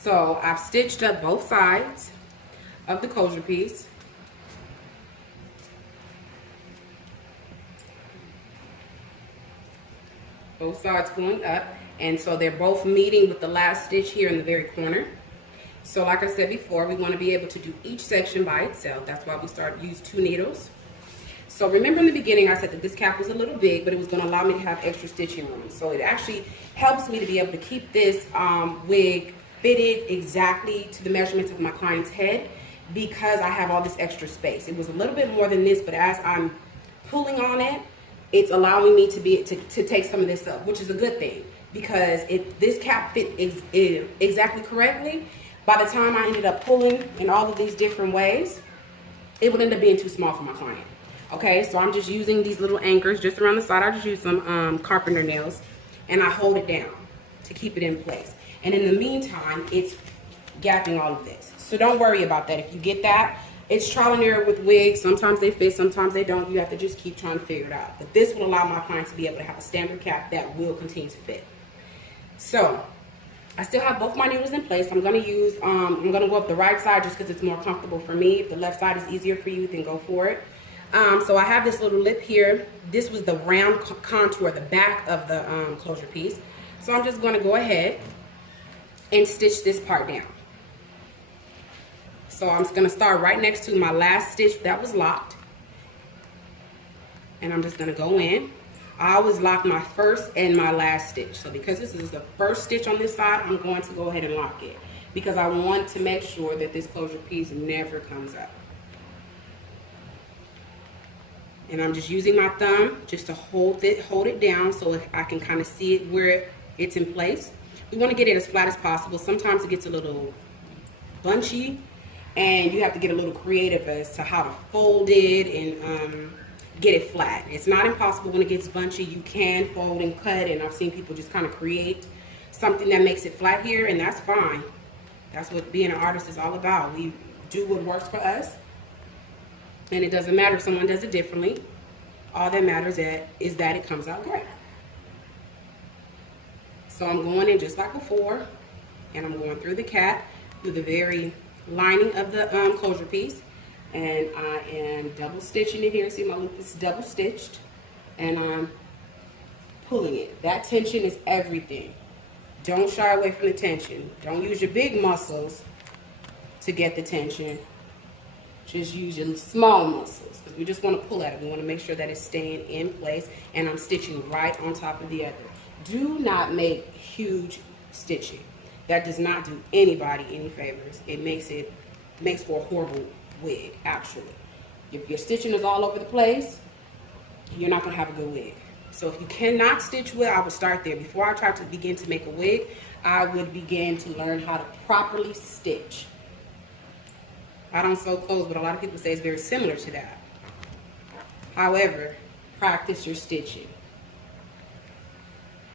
So I've stitched up both sides of the closure piece. Both sides going up, and so they're both meeting with the last stitch here in the very corner. So like I said before, we want to be able to do each section by itself. That's why we use 2 needles. So remember in the beginning I said that this cap was a little big, but it was going to allow me to have extra stitching room. So it actually helps me to be able to keep this wig fitted exactly to the measurements of my client's head, because I have all this extra space. It was a little bit more than this, but as I'm pulling on it, it's allowing me to take some of this up, which is a good thing, because if this cap fit exactly correctly, by the time I ended up pulling in all of these different ways, it would end up being too small for my client. Okay, so I'm just using these little anchors just around the side. I just use some carpenter nails, and I hold it down to keep it in place. And in the meantime, it's gapping all of this. So don't worry about that. If you get that, it's trial and error with wigs. Sometimes they fit, sometimes they don't. You have to just keep trying to figure it out. But this will allow my clients to be able to have a standard cap that will continue to fit. So I still have both my needles in place. I'm going to use, I'm going to go up the right side just because it's more comfortable for me. If the left side is easier for you, then go for it. So I have this little lip here. This was the round contour, the back of the closure piece. So I'm just going to go ahead and stitch this part down. So I'm just going to start right next to my last stitch that was locked. And I'm just going to go in. I always lock my first and my last stitch. So because this is the first stitch on this side, I'm going to go ahead and lock it, because I want to make sure that this closure piece never comes up. And I'm just using my thumb just to hold it down so I can kind of see it where it's in place. We want to get it as flat as possible. Sometimes it gets a little bunchy, and you have to get a little creative as to how to fold it and get it flat. It's not impossible when it gets bunchy. You can fold and cut, and I've seen people just kind of create something that makes it flat here, and that's fine. That's what being an artist is all about. We do what works for us, and it doesn't matter if someone does it differently. All that matters is that it comes out great. So I'm going in just like before, and I'm going through the cap, through the very lining of the closure piece, and I am double stitching it here. See, my loop is double stitched, and I'm pulling it. That tension is everything. Don't shy away from the tension. Don't use your big muscles to get the tension. Just use your small muscles, because we just want to pull at it. We want to make sure that it's staying in place, and I'm stitching right on top of the other. Do not make huge stitching. That does not do anybody any favors. It makes for a horrible wig, actually. If your stitching is all over the place, you're not going to have a good wig. So if you cannot stitch well, I would start there. Before I try to begin to make a wig, I would begin to learn how to properly stitch. I don't sew clothes, but a lot of people say it's very similar to that. However, practice your stitching.